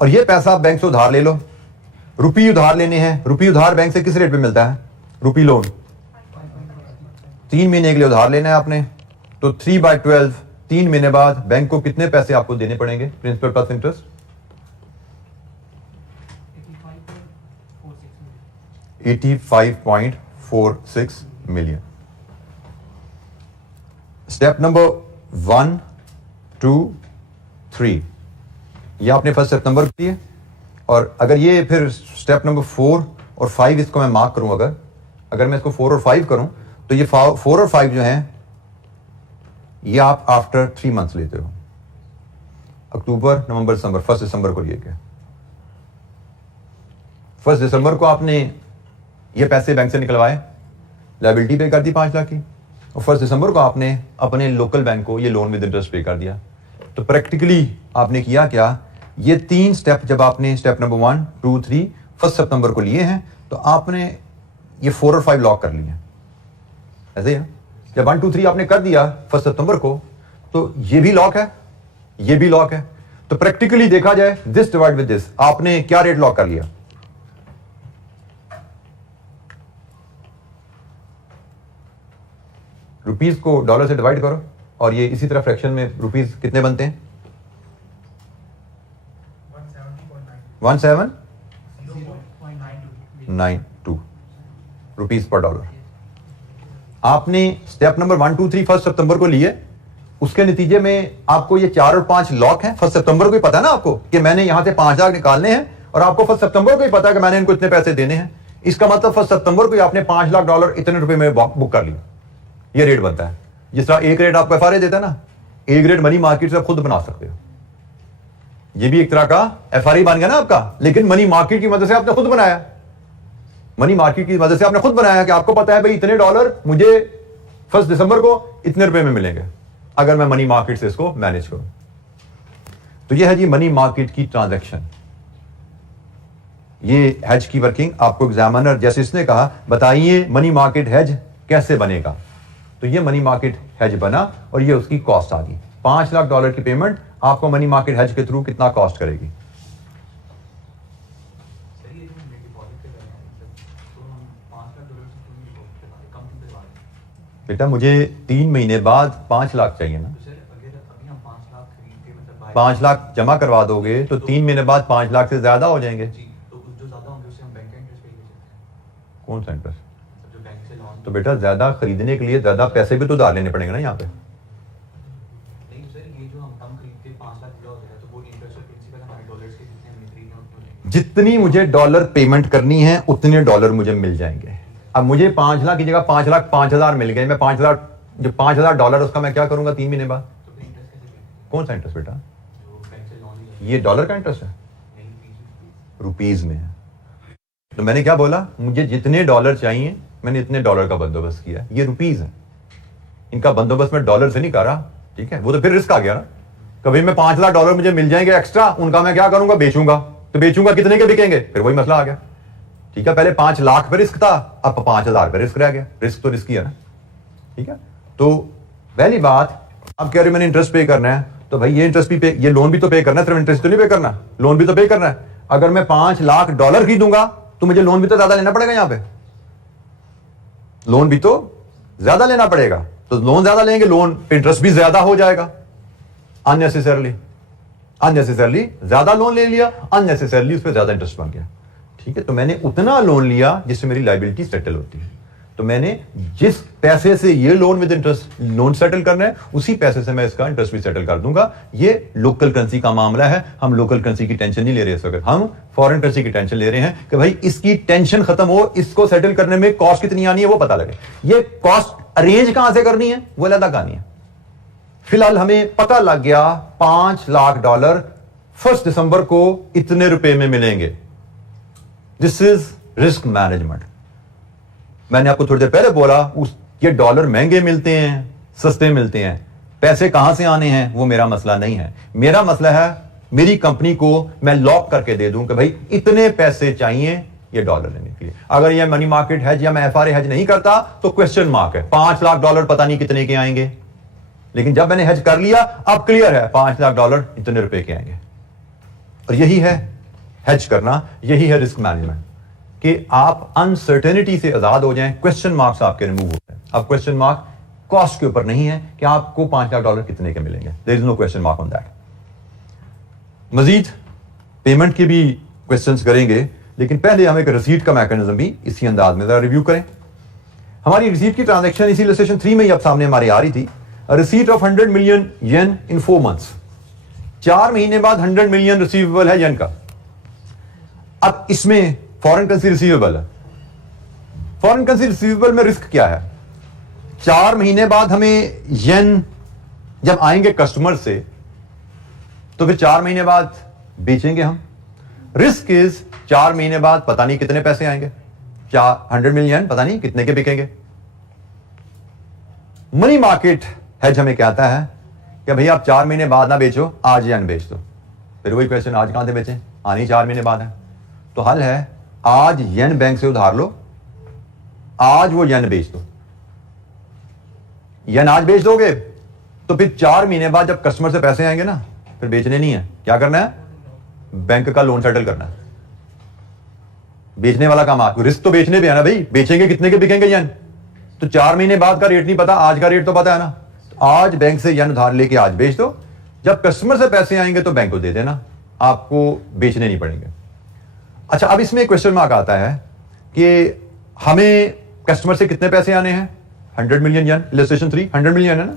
और ये पैसा आप बैंक से उधार ले लो। रुपी उधार लेने हैं, रुपी उधार बैंक से किस रेट पे मिलता है? रुपी लोन 3 महीने के लिए उधार लेना है आपने, तो 3/12 3 महीने बाद बैंक को कितने पैसे आपको देने पड़ेंगे principal plus interest? 85.46 million. Step number 1, 2, 3 ये आपने 1 सितंबर को किए। और अगर ये फिर स्टेप नंबर 4 और 5 इसको मैं मार्क करूं, अगर मैं इसको 4 और 5 करूं तो ये 4 और 5 जो हैं ये आप आफ्टर 3 मंथ्स लेते हो। अक्टूबर, नवंबर, दिसंबर, 1 दिसंबर को लिए गए। 1 दिसंबर को आपने ये पैसे बैंक से निकलवाए, लायबिलिटी पे कर दी 5 लाख की, और 1 दिसंबर को आपने अपने लोकल बैंक को ये लोन विद इंटरेस्ट पे कर दिया। तो प्रैक्टिकली आपने किया क्या? ये 3 स्टेप जब आपने स्टेप नंबर 1, 2, 3 1 सितंबर को लिए हैं तो आपने ये 4 और 5 लॉक कर लिए, ऐसे ही है। जब 1, 2, 3 आपने कर दिया 1 सितंबर को तो ये भी लॉक है, ये भी लॉक है। तो प्रैक्टिकली देखा जाए दिस डिवाइड विद दिस, आपने क्या रेट लॉक कर लिया? रुपीस को डॉलर से डिवाइड करो और ये इसी तरह फ्रैक्शन में रुपीस कितने बनते हैं? 17.92 रुपीस पर डॉलर। आपने स्टेप नंबर 1, 2, 3 1 सितंबर को लिए, उसके नतीजे में आपको ये 4 और 5 लॉक हैं। 1 सितंबर को ही पता है ना आपको कि मैंने यहां से 5 लाख निकालने हैं, और आपको 1 सितंबर को ही पता है कि मैंने इनको इतने पैसे देने हैं। इसका मतलब 1 सितंबर को ही आपने 5 लाख डॉलर इतने रुपए में बुक कर लिया। ये रेट बनता है। जिस तरह एक रेट आपको एफआरए देता है ना, एक रेट मनी मार्केट से आप खुद बना सकते हो। ये भी एक तरह का एफआरए बन गया ना आपका, लेकिन मनी मार्केट की मदद से आपने खुद बनाया। मनी मार्केट की मदद से आपने खुद बनाया कि आपको पता है भाई इतने डॉलर मुझे 1 दिसंबर को इतने रुपए में मिलेंगे अगर मैं मनी मार्केट से इसको मैनेज करूं। तो ये है जी मनी मार्केट की ट्रांजैक्शन। ये हेज की वर्किंग आपको एग्जामिनर जैसे इसने कहा, बताइए मनी मार्केट हेज कैसे बनेगा। तो ये मनी मार्केट हेज बना और ये उसकी कॉस्ट आ गई। 5 लाख डॉलर की पेमेंट आपको मनी मार्केट हेज के थ्रू कितना कॉस्ट करेगी? बेटा मुझे 3 महीने बाद 5 लाख चाहिए ना। 5 लाख जमा करवा दोगे तो 3 महीने बाद 5 लाख से ज्यादा हो जाएंगे। कौन सा इंटरेस्ट? तो बेटा ज्यादा खरीदने के लिए ज्यादा पैसे भी तो उधार लेने पड़ेंगे ना यहाँ पे। जितनी मुझे डॉलर पेमेंट करनी है उतने डॉलर मुझे मिल जाएंगे। अब मुझे 5 लाख की जगह 5 लाख 5,000 मिल गए, मैं 5,000 जो 5,000 डॉलर उसका मैं क्या करूंगा 3 महीने बाद? कौन सा इंटरेस्ट बेटा? ये डॉलर का इंटरेस्ट है, रुपीज में है। तो मैंने क्या बोला, मुझे जितने डॉलर चाहिए मैंने इतने डॉलर का बंदोबस्त किया। ये रुपीज है, इनका बंदोबस्त मैं डॉलर से नहीं कर रहा, ठीक है। वो तो फिर रिस्क आ गया ना। कभी मैं 5 लाख डॉलर मुझे मिल जाएंगे एक्स्ट्रा, उनका मैं क्या करूंगा, बेचूंगा। तो बेचूंगा कितने के बिकेंगे, फिर वही मसला आ गया, ठीक है। पहले 5 लाख पे रिस्क था, अब 5,000 पे रिस्क रह गया। रिस्क तो रिस्क ही है ना, ठीक है। तो पहली बात, आप कह रहे मैंने इंटरेस्ट पे करना है, तो भाई ये इंटरेस्ट भी पे, ये लोन भी तो पे करना है, सिर्फ इंटरेस्ट तो नहीं पे करना, लोन भी तो पे करना है। अगर मैं 5 लाख डॉलर खरीदूंगा तो मुझे लोन भी तो ज्यादा लेना पड़ेगा। यहां पे लोन भी तो ज्यादा लेना पड़ेगा, तो लोन ज्यादा लेंगे, लोन पे इंटरेस्ट भी ज्यादा हो जाएगा। अननेसेसरली ज्यादा लोन ले लिया, अननेसेसरली उस पर ज्यादा इंटरेस्ट बन गया, ठीक है। तो मैंने उतना लोन लिया जिससे मेरी लायबिलिटी सेटल होती है। तो मैंने जिस पैसे से ये loan with interest loan settle करना है, उसी पैसे से मैं इसका इंटरेस्ट भी सेटल कर दूंगा। ये लोकल करेंसी का मामला है। हम लोकल करेंसी की टेंशन नहीं ले रहे इस वक्त, हम फॉरेन करेंसी की टेंशन ले रहे हैं कि भाई इसकी टेंशन खत्म हो, इसको सेटल करने में कॉस्ट कितनी आनी है वो पता लगे। ये कॉस्ट अरेंज कहां से करनी है वो अलग कहानी है। फिलहाल हमें पता लग गया 5 लाख डॉलर 1 दिसंबर को इतने रुपए में मिलेंगे। This is risk management. मैंने आपको थोड़ी देर पहले बोला ये डॉलर महंगे मिलते हैं, सस्ते मिलते हैं, पैसे कहां से आने हैं वो मेरा मसला नहीं है। मेरा मसला है मेरी कंपनी को मैं लॉक करके दे दूं कि भाई इतने पैसे चाहिए ये डॉलर लेने के लिए। अगर ये मनी मार्केट हेज या मैं एफआरए हेज नहीं करता तो क्वेश्चन मार्क है, 5 लाख डॉलर पता नहीं कितने के आएंगे। लेकिन जब मैंने हेज कर लिया अब क्लियर है 5 लाख डॉलर इतने रुपए के आएंगे। और यही है हेज करना, यही है रिस्क मैनेजमेंट, कि आप अनसर्टेनिटी से आजाद हो जाएं, क्वेश्चन मार्क्स आपके रिमूव हो जाए। अब क्वेश्चन मार्क कॉस्ट के ऊपर नहीं है कि आपको 5 लाख डॉलर कितने के मिलेंगे, there is no question mark on that. मजीद पेमेंट के भी क्वेश्चंस करेंगे, लेकिन पहले हम एक रिसीट का मैकेनिज्म भी इसी अंदाज में जरा रिव्यू करें। हमारी रिसीट की ट्रांजैक्शन इसी इलस्ट्रेशन 3 में ही अब सामने हमारे आ रही थी। Receipt of 100 million yen in 4 months, 4 महीने बाद 100 मिलियन रिसीवेबल है येन का। अब इसमें फॉरेन करेंसी रिसीवेबल है। फॉरेन करेंसी रिसीवेबल में रिस्क क्या है? 4 महीने बाद हमें येन जब आएंगे कस्टमर से तो फिर 4 महीने बाद बेचेंगे हम। रिस्क इज 4 महीने बाद पता नहीं कितने पैसे आएंगे, 100 मिलियन पता नहीं कितने के बिकेंगे। मनी मार्केट हेज हमें कहता है कि भाई आप 4 महीने बाद ना बेचो, आज येन बेच दो। फिर वही क्वेश्चन, आज कहां से बेचें, आनी 4 महीने बाद है। तो हल है आज येन बैंक से उधार लो, आज वो येन बेच दो। येन आज बेच दोगे तो फिर 4 महीने बाद जब कस्टमर से पैसे आएंगे ना, फिर बेचने नहीं है, क्या करना है, बैंक का लोन सेटल करना है। बेचने वाला काम आपको, रिस्क तो बेचने पे है ना भाई, बेचेंगे कितने के बिकेंगे येन, तो 4 महीने बाद का रेट नहीं पता, आज का रेट तो पता है ना। तो आज बैंक से येन उधार लेके आज बेच दो, जब कस्टमर से पैसे आएंगे तो बैंक को दे देना, आपको बेचने नहीं पड़ेंगे। अच्छा, अब इसमें क्वेश्चन मार्क आता है कि हमें कस्टमर से कितने पैसे आने हैं, 100 मिलियन येन, इलस्ट्रेशन 3 100 मिलियन है ना।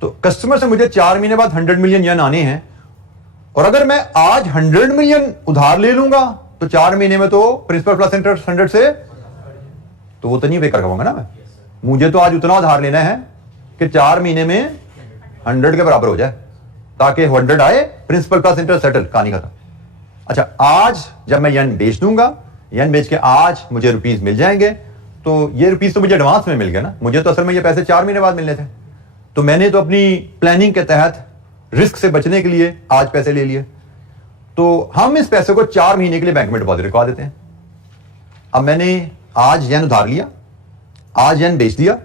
तो कस्टमर से मुझे 4 महीने बाद 100 मिलियन येन आने हैं, और अगर मैं आज 100 मिलियन उधार ले लूंगा तो 4 महीने में तो प्रिंसिपल प्लस इंटरेस्ट 100 से, तो वो तो नहीं पे कर पाऊंगा ना मैं। मुझे तो आज उतना उधार लेना है कि 4 महीने में 100 के बराबर हो जाए, ताकि 100 आए, प्रिंसिपल प्लस इंटरेस्ट सेटल, कहानी खत्म। अच्छा, आज जब मैं येन बेच दूंगा, येन बेच के आज मुझे रुपीस मिल जाएंगे, तो ये रुपीस तो मुझे एडवांस में मिल गया ना, मुझे तो असल में ये पैसे 4 महीने बाद मिलने थे। तो मैंने तो अपनी प्लानिंग के तहत रिस्क से बचने के लिए आज पैसे ले लिए, तो हम इस पैसे को 4 महीने के लिए बैंक में डिपॉजिट रखवा देते हैं। अब मैंने आज येन उधार लिया, आज येन बेच दिया,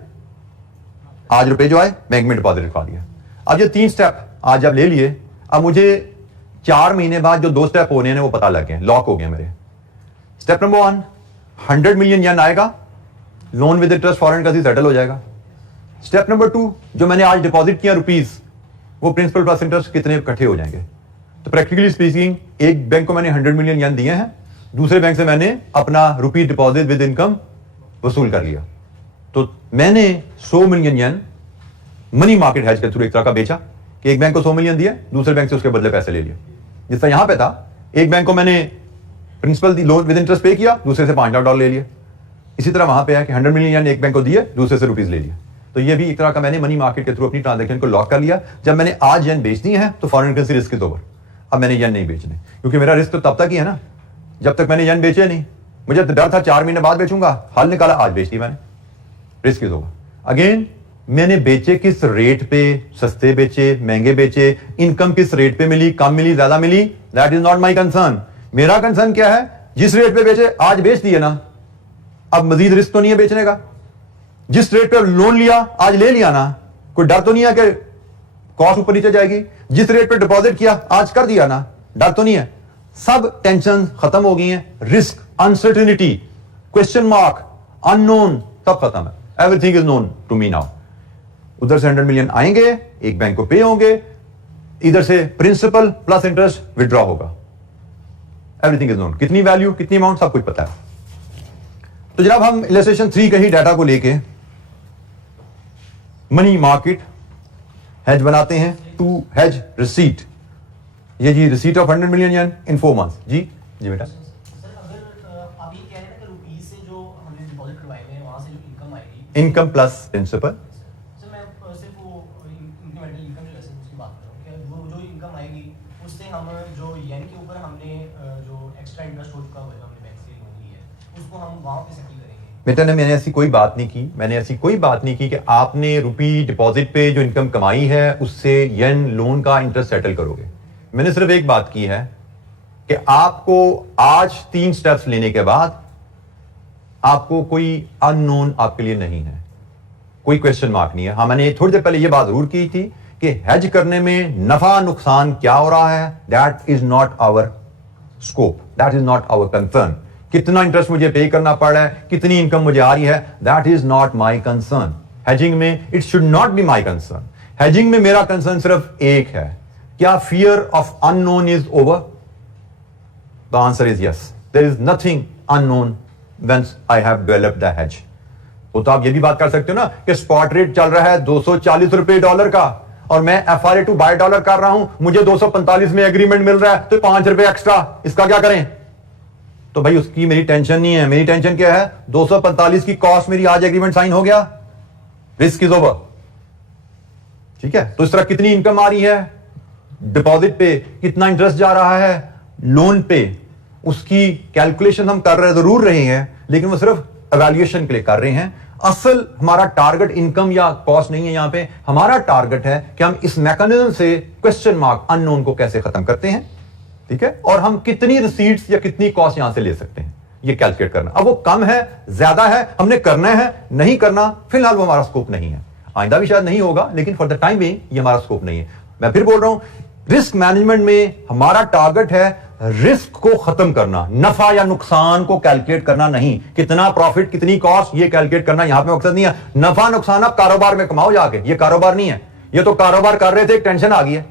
आज रुपए जो आए बैंक में डिपॉजिट रखवा दिया। अब ये 3 स्टेप आज जब ले लिए, अब मुझे 4 महीने बाद जो 2 स्टेप होने हैं वो पता लग गए, लॉक हो गए मेरे। स्टेप नंबर 1, 100 मिलियन येन आएगा, loan with interest foreign currency settle हो जाएगा। स्टेप नंबर 2, जो मैंने आज डिपॉजिट किया रुपीस, वो प्रिंसिपल प्लस इंटरेस्ट कितने इकट्ठे हो जाएंगे। तो प्रैक्टिकली स्पीकिंग, एक बैंक को मैंने 100 मिलियन येन दिए हैं, दूसरे बैंक से मैंने अपना रुपी डिपॉजिट विद इनकम वसूल कर लिया। तो मैंने 100 मिलियन येन मनी मार्केट हेज के थ्रू एक तरह का बेचा, कि एक बैंक को 100 मिलियन दिया, दूसरे बैंक से उसके बदले पैसे ले लिए। जिस तरह यहां पे था, एक बैंक को मैंने प्रिंसिपल दी, लोन विद इंटरेस्ट पे किया, दूसरे से 5 लाख डॉलर ले लिए। इसी तरह वहां पे है कि 100 मिलियन येन एक बैंक को दिए, दूसरे से रुपीस ले लिए। तो ये भी एक तरह का मैंने मनी मार्केट के थ्रू अपनी ट्रांजैक्शन को लॉक कर लिया। जब मैंने आज येन बेच दी है तो foreign currency risk is over, अब मैंने येन नहीं बेचने, क्योंकि मेरा रिस्क तो तब तक ही है ना जब तक मैंने येन बेचे नहीं। मुझे डर था 4 महीने बाद बेचूंगा, हल निकाला, आज बेच दी मैंने, रिस्क इज ओवर। अगेन, मैंने बेचे किस रेट पे, सस्ते बेचे, महंगे बेचे, इनकम किस रेट पे मिली, कम मिली, ज्यादा मिली, that is not my concern. मेरा कंसर्न क्या है, जिस रेट पे बेचे आज बेच दिए ना, अब मजीद रिस्क तो नहीं है बेचने का। जिस रेट पे लोन लिया आज ले लिया ना, कोई डर तो नहीं है कि कॉस्ट ऊपर नीचे जाएगी। जिस रेट पे डिपॉजिट किया आज कर दिया ना, डर तो नहीं है। सब टेंशन खत्म हो गई हैं, risk, uncertainty, question mark, unknown, सब खत्म है। Everything is known to me now. उधर से 100 मिलियन आएंगे, एक बैंक को पे होंगे, इधर से प्रिंसिपल प्लस इंटरेस्ट विड्रॉ होगा, एवरीथिंग इज नोन। कितनी वैल्यू, कितनी अमाउंट, सब कुछ पता है। तो जनाब, हम इलस्ट्रेशन 3 के ही डाटा को लेके मनी मार्केट हेज बनाते हैं टू हेज रिसीट। ये जी receipt of 100 million yen in 4 months. जी बेटा। सर, अगर आप ये कह रहे हैं ना कि रुपीस से जो हमने डिपॉजिट करवाए हैं वहां से जो इनकम आएगी, इनकम प्लस प्रिंसिपल, सर मैं सिर्फ वो इंक्रीमेंटल इनकम जो जैसे उसकी बात कर रहा हूँ कि वो जो इनकम आएगी उससे हम जो येन के ऊपर हमने जो एक्स्ट्रा इंटरेस्ट हो चुका है, हमने बैंक से लोन लिया है, उसको हम वहां पे सेटल करेंगे। बेटा ने मैंने ऐसी कोई बात नहीं की, मैंने ऐसी कोई बात नहीं की कि आपने रुपी डिपॉजिट पे जो इनकम कमाई है उससे येन लोन का इंटरेस्ट सेटल करोगे। मैंने सिर्फ एक बात की है कि आपको आज 3 स्टेप्स लेने के बाद आपको कोई अननोन आपके लिए नहीं है, कोई क्वेश्चन मार्क नहीं है। हाँ, मैंने थोड़ी देर पहले यह बात जरूर की थी कि हेज करने में नफा नुकसान क्या हो रहा है, that is not our scope, that is not our concern. कितना इंटरेस्ट मुझे पे करना पड़ रहा है, कितनी इनकम मुझे आ रही है, that is not my concern. Hedging में it should not be my concern. Hedging में मेरा कंसर्न सिर्फ एक है, क्या fear of unknown is over? The answer is yes, there is nothing unknown when I have developed the hedge. तो आप ये भी बात कर सकते हो ना कि स्पॉट रेट चल रहा है 240 रुपए डॉलर का और मैं FRA टू बाय डॉलर कर रहा हूं, मुझे 245 में एग्रीमेंट मिल रहा है, तो 5 रुपए एक्स्ट्रा, इसका क्या करें? तो भाई उसकी मेरी टेंशन नहीं है। मेरी टेंशन क्या है? 245 की कॉस्ट मेरी आज एग्रीमेंट साइन हो गया, रिस्क इज ओवर। ठीक है, तो इस तरह कितनी इनकम आ रही है डिपॉजिट पे, कितना इंटरेस्ट जा रहा है लोन पे, उसकी कैलकुलेशन हम कर रहे जरूर रहे हैं, लेकिन वो सिर्फ एवेल्युएशन के लिए कर रहे हैं। असल हमारा टारगेट इनकम या कॉस्ट नहीं है। यहां पे हमारा टारगेट है कि हम इस मैकेनिज्म से क्वेश्चन मार्क अननोन को कैसे खत्म करते हैं, ठीक है, और हम कितनी रिसीट्स या कितनी कॉस्ट यहां से ले सकते हैं, ये कैलकुलेट करना। अब वो कम है, ज्यादा है, हमने करना है, नहीं करना, फिलहाल वो हमारा स्कोप नहीं है। आइंदा भी शायद नहीं होगा, लेकिन फॉर द टाइम बिंग ये हमारा स्कोप नहीं है। मैं फिर बोल रहा हूं, रिस्क मैनेजमेंट में हमारा टारगेट है रिस्क को खत्म करना, नफा या नुकसान को कैलकुलेट करना नहीं, कितना प्रॉफिट कितनी कॉस्ट ये कैलकुलेट करना यहां पे मकसद नहीं है। नफा नुकसान आप कारोबार में कमाओ जाके, ये कारोबार नहीं है। ये तो कारोबार कर रहे थे, एक टेंशन आ गई है,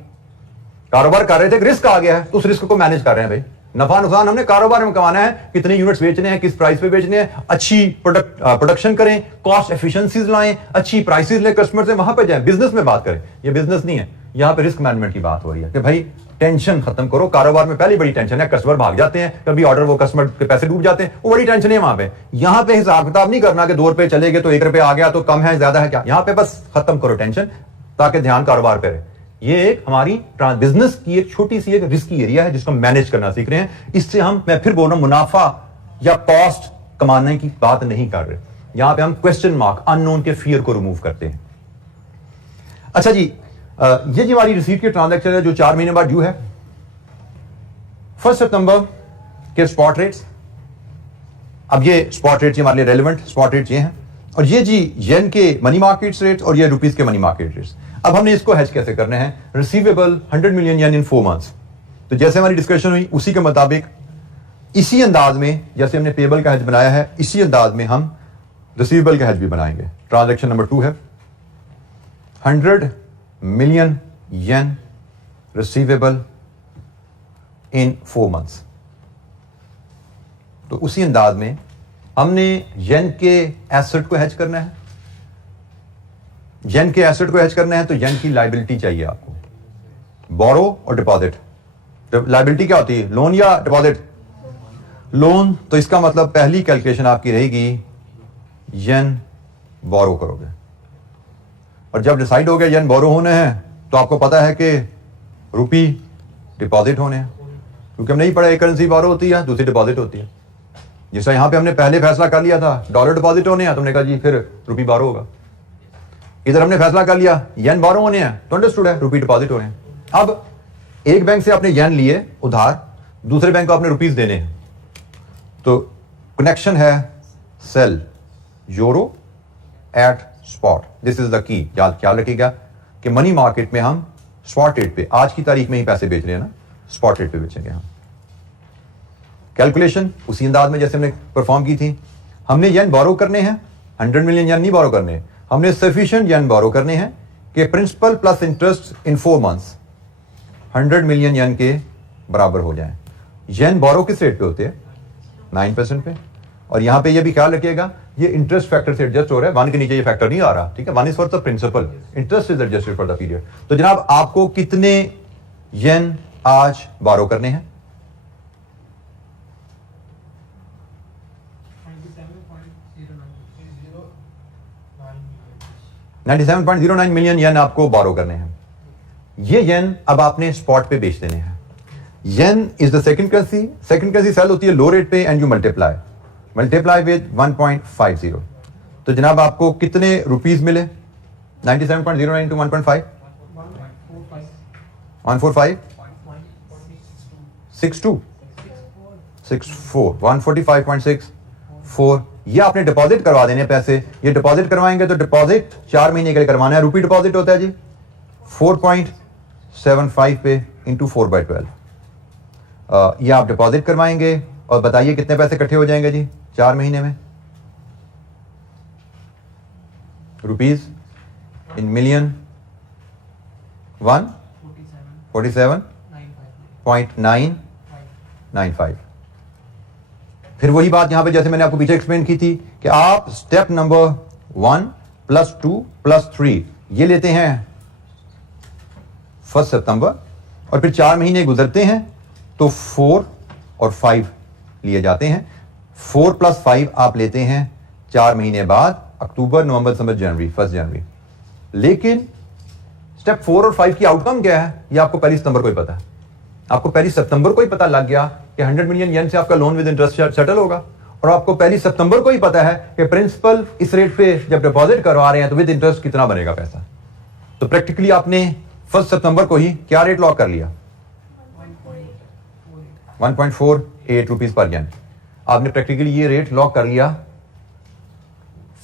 कारोबार कर रहे थे, रिस्क आ गया है, तो उस रिस्क को मैनेज कर रहे हैं। भाई नफा नुकसान हमने कारोबार में कमाना है, कितने यूनिट्स बेचने हैं, किस प्राइस पे बेचने हैं, अच्छी प्रोडक्शन करें, कॉस्ट एफिशिएंसीज लाएं, अच्छी प्राइसेस ले कस्टमर से, वहां पे जाएं, बिजनेस में बात करें। ये बिजनेस नहीं है, यहां पे रिस्क मैनेजमेंट की बात हो रही है कि भाई टेंशन खत्म करो। कारोबार में पहली बड़ी टेंशन है कस्टमर भाग जाते हैं, कभी ऑर्डर वो कस्टमर के पैसे डूब जाते हैं, वो बड़ी टेंशन है वहां पे। यहां पे हिसाब किताब नहीं करना कि 2 रुपए चले गए तो 1 रुपए आ गया तो कम है ज्यादा है क्या, यहां पे बस खत्म करो टेंशन, ताकि ध्यान कारोबार पे रहे। ये एक हमारी बिजनेस की एक छोटी सी एक रिस्की एरिया है जिसको मैनेज करना सीख रहे हैं। इससे हम, मैं फिर बोल रहा हूं, मुनाफा या कॉस्ट कमाने की बात नहीं कर रहे। यहां पे हम क्वेश्चन मार्क अननोन के फियर को रिमूव करते हैं। अच्छा जी, ये जो हमारी रिसीट के ट्रांजैक्शन है जो 4 महीने बाद ड्यू है, 1 सितंबर के स्पॉट रेट्स। अब ये स्पॉट रेट्स हमारे लिए रेलेवेंट स्पॉट रेट्स ये हैं, और ये जी येन के मनी मार्केट रेट्स और ये रुपीस के मनी मार्केट रेट्स। अब हमने इसको हेज कैसे करने हैं? Receivable 100 million yen in 4 months. तो जैसे हमारी डिस्कशन हुई उसी के मुताबिक, इसी अंदाज में जैसे हमने पेबल का हेज बनाया है, इसी अंदाज में हम रिसीवेबल का हेज भी बनाएंगे। ट्रांजैक्शन नंबर 2 है 100 मिलियन येन रिसीवेबल इन 4 मंथ्स। तो उसी अंदाज में हमने येन के एसेट को हेज करना है। येन के एसेट को हेज करना है तो येन की लायबिलिटी चाहिए आपको, बोरो और डिपॉजिट। लायबिलिटी क्या होती है, लोन या डिपॉजिट? लोन। तो इसका मतलब पहली कैलकुलेशन आपकी रहेगी येन बोरो करोगे, और जब डिसाइड हो गया येन बोरो होने हैं तो आपको पता है कि रुपी डिपॉजिट होने हैं, क्योंकि हमने ही पढ़ा एक करेंसी बोरो होती है, दूसरी डिपॉजिट होती है। जैसा यहां पे हमने पहले फैसला कर लिया था डॉलर डिपॉजिट होने हैं, तुमने कहा जी फिर रुपी बोरो होगा। इधर हमने फैसला कर लिया येन बोरो होने हैं, तो अंडरस्टूड है रुपी डिपॉजिट होने हैं। अब एक बैंक से आपने येन लिए उधार, दूसरे बैंक को आपने रुपीस देने हैं, तो कनेक्शन है sell euro at spot. This is the key. ख्याल रखिएगा कि मनी मार्केट में हम स्पॉट रेट पे आज की तारीख में ही पैसे बेच रहे हैं ना, स्पॉट रेट पे बेचेंगे हम। कैलकुलेशन उसी अंदाज में जैसे हमने परफॉर्म की थी। हमने येन बोरो करने हैं, 100 मिलियन येन नहीं बोरो करने हैं, हमने सफिशिएंट येन बोरो करने हैं कि principal plus interest in 4 months 100 million yen के बराबर हो जाए। येन बोरो किस रेट पे होते हैं? 9% पे। और यहां पे ये भी ख्याल रखिएगा ये इंटरेस्ट फैक्टर से एडजस्ट हो रहा है, 1 के नीचे ये फैक्टर नहीं आ रहा, ठीक है। 1 is for the principal, interest is adjusted for the period. तो जनाब आपको कितने येन आज बोरो करने हैं? 97.09 मिलियन येन आपको बोरो करने हैं। ये येन अब आपने स्पॉट पे बेच देने हैं। Yen is the second currency. Second currency sell होती है लो रेट पे and you multiply multiply with 1.50, तो जनाब आपको कितने रुपीस मिले? 97.09 into 1.5 145.62 145.64। ये आपने डिपॉजिट करवा देने पैसे, ये डिपॉजिट करवाएंगे तो डिपॉजिट 4 महीने के लिए करवाना है। रुपी डिपॉजिट होता है जी 4.75 पे इंटू 4/12। ये आप डिपॉजिट करवाएंगे और बताइए कितने पैसे इकट्ठे हो जाएंगे जी 4 महीने में? Rupees in million 147.995। फिर वही बात यहां पे जैसे मैंने आपको पीछे एक्सप्लेन की थी कि आप स्टेप नंबर 1 + 2 + 3 ये लेते हैं 1 सितंबर, और फिर 4 महीने गुजरते हैं तो 4 और 5 लिए जाते हैं। 4 + 5 आप लेते हैं 4 महीने बाद, अक्टूबर, नवंबर, दिसंबर, जनवरी, 1 जनवरी। लेकिन स्टेप 4 और 5 की आउटकम क्या है ये आपको 1 सितंबर को ही पता है। आपको 1 सितंबर को ही पता लग गया कि 100 मिलियन येन से आपका लोन विद इंटरेस्ट सेटल होगा, और आपको 1 सितंबर को ही पता है कि प्रिंसिपल इस रेट पे जब डिपॉजिट करवा रहे हैं तो विद इंटरेस्ट कितना बनेगा पैसा। तो प्रैक्टिकली आपने 1 सितंबर को ही क्या रेट लॉक कर लिया? 1.48 रुपीज पर येन। आपने प्रैक्टिकली ये रेट लॉक कर लिया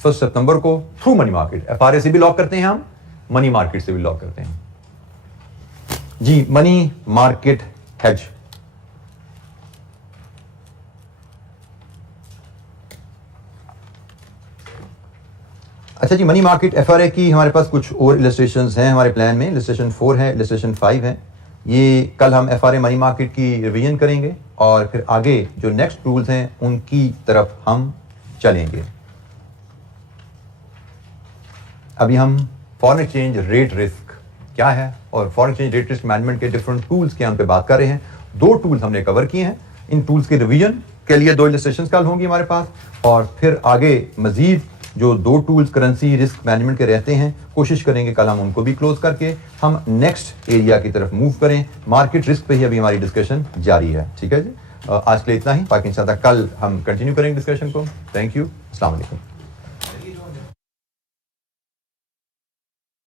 1 सितंबर को थ्रू मनी मार्केट। FRA से भी लॉक करते हैं हम, मनी मार्केट से भी लॉक करते हैं जी। मनी मार्केट हेज, अच्छा जी। मनी मार्केट FRA की हमारे पास कुछ और इलस्ट्रेशंस हैं हमारे प्लान में। इलस्ट्रेशन 4 है, इलस्ट्रेशन 5 है। ये कल हम FRA मनी मार्केट की रिवीजन करेंगे और फिर आगे जो नेक्स्ट टूल्स हैं उनकी तरफ हम चलेंगे। अभी हम फॉरेन एक्सचेंज रेट रिस्क क्या है और foreign exchange rate risk management के डिफरेंट टूल्स के हम पे बात कर रहे हैं। 2 टूल्स हमने कवर किए हैं। इन टूल्स के रिवीजन के लिए 2 इलस्ट्रेशंस कल होंगी हमारे पास, और फिर आगे मजीद जो 2 टूल्स करेंसी रिस्क मैनेजमेंट के रहते हैं कोशिश करेंगे कल हम उनको भी क्लोज करके हम नेक्स्ट एरिया की तरफ मूव करें। मार्केट रिस्क पे ही अभी हमारी डिस्कशन जारी है। ठीक है जी, आज के लिए इतना ही। बाकी इंशाल्लाह कल हम कंटिन्यू करेंगे डिस्कशन को। थैंक यू, अस्सलाम वालेकुम।